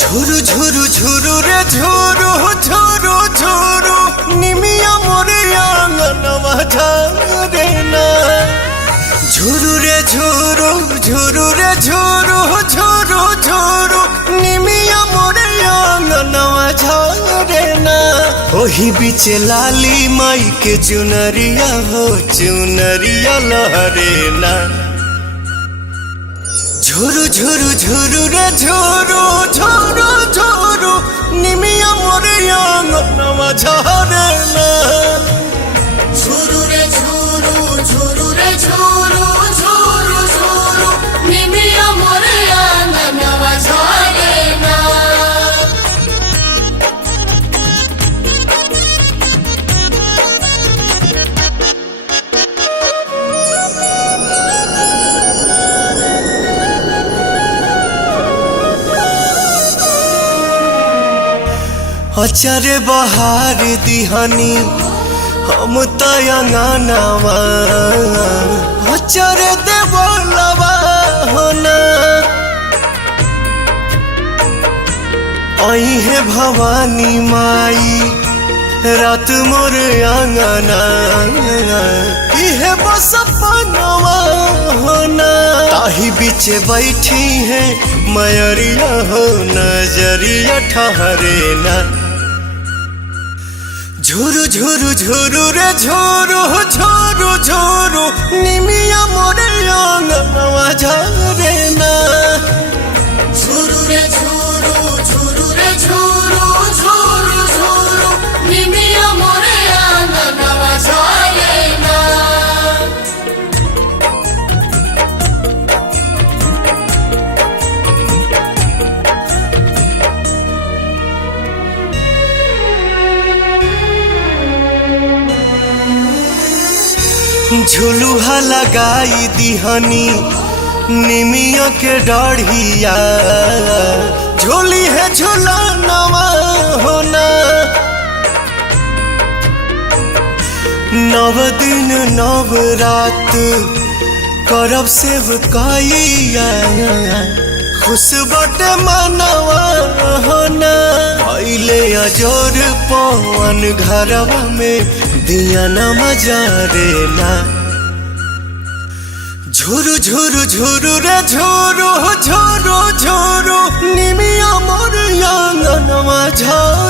ঝুরু ঝুরু ঝুরু রে ঝুরু ঝুরু ঝুরু নিমিয়া মোরে আঙ্গনवा ঝরে না। ঝুরু রে ঝুরু ঝুরু রে ঝুরু ঝুরু ঝুরু নিমিয়া মোরে আঙ্গনवा ঝরে না। ओही बीचे लाली माई के चुनरिया हो चुनरिया लहरे ना। झुरु झुरु झुरु रे झुरु झुरु झुरु निमिया मोरे आंगनवा झरे ना। झुरु रे झुरु झुरु रे झुरु झुरु झुरु निमिया मोरे आंगनवा झरे ना। अचरे बहार दिहानी हम तयंगनवा अचरे देवलवा होना। आई है भवानी माई रात मोर आंगना इहे बस पनवा होना। ताही बीचे बैठी है मयरिया हो नजरिया ठहरे ना। झुरु झुरु झुरु रे झुरु झुरु झुरु निमिया मोरे आंगनवा झरे ना। झुरु रे झुरु झुरु रे झुरु झुरु झुरु निमिया मोरे आंगनवा झरे ना। झुलुहा लगाई दिहनी निमिया के डढ़िया झोली है झुलनवा होना। नव दिन नव रात करब सेवकाइया खुश बटे मनवा होना। पहले अजोर पवन घरवा में दिया न मजारे ना। झुरु झुरु झुरु रे झुरु झुरु झुरु निमिया मोर आंगनवा झरे।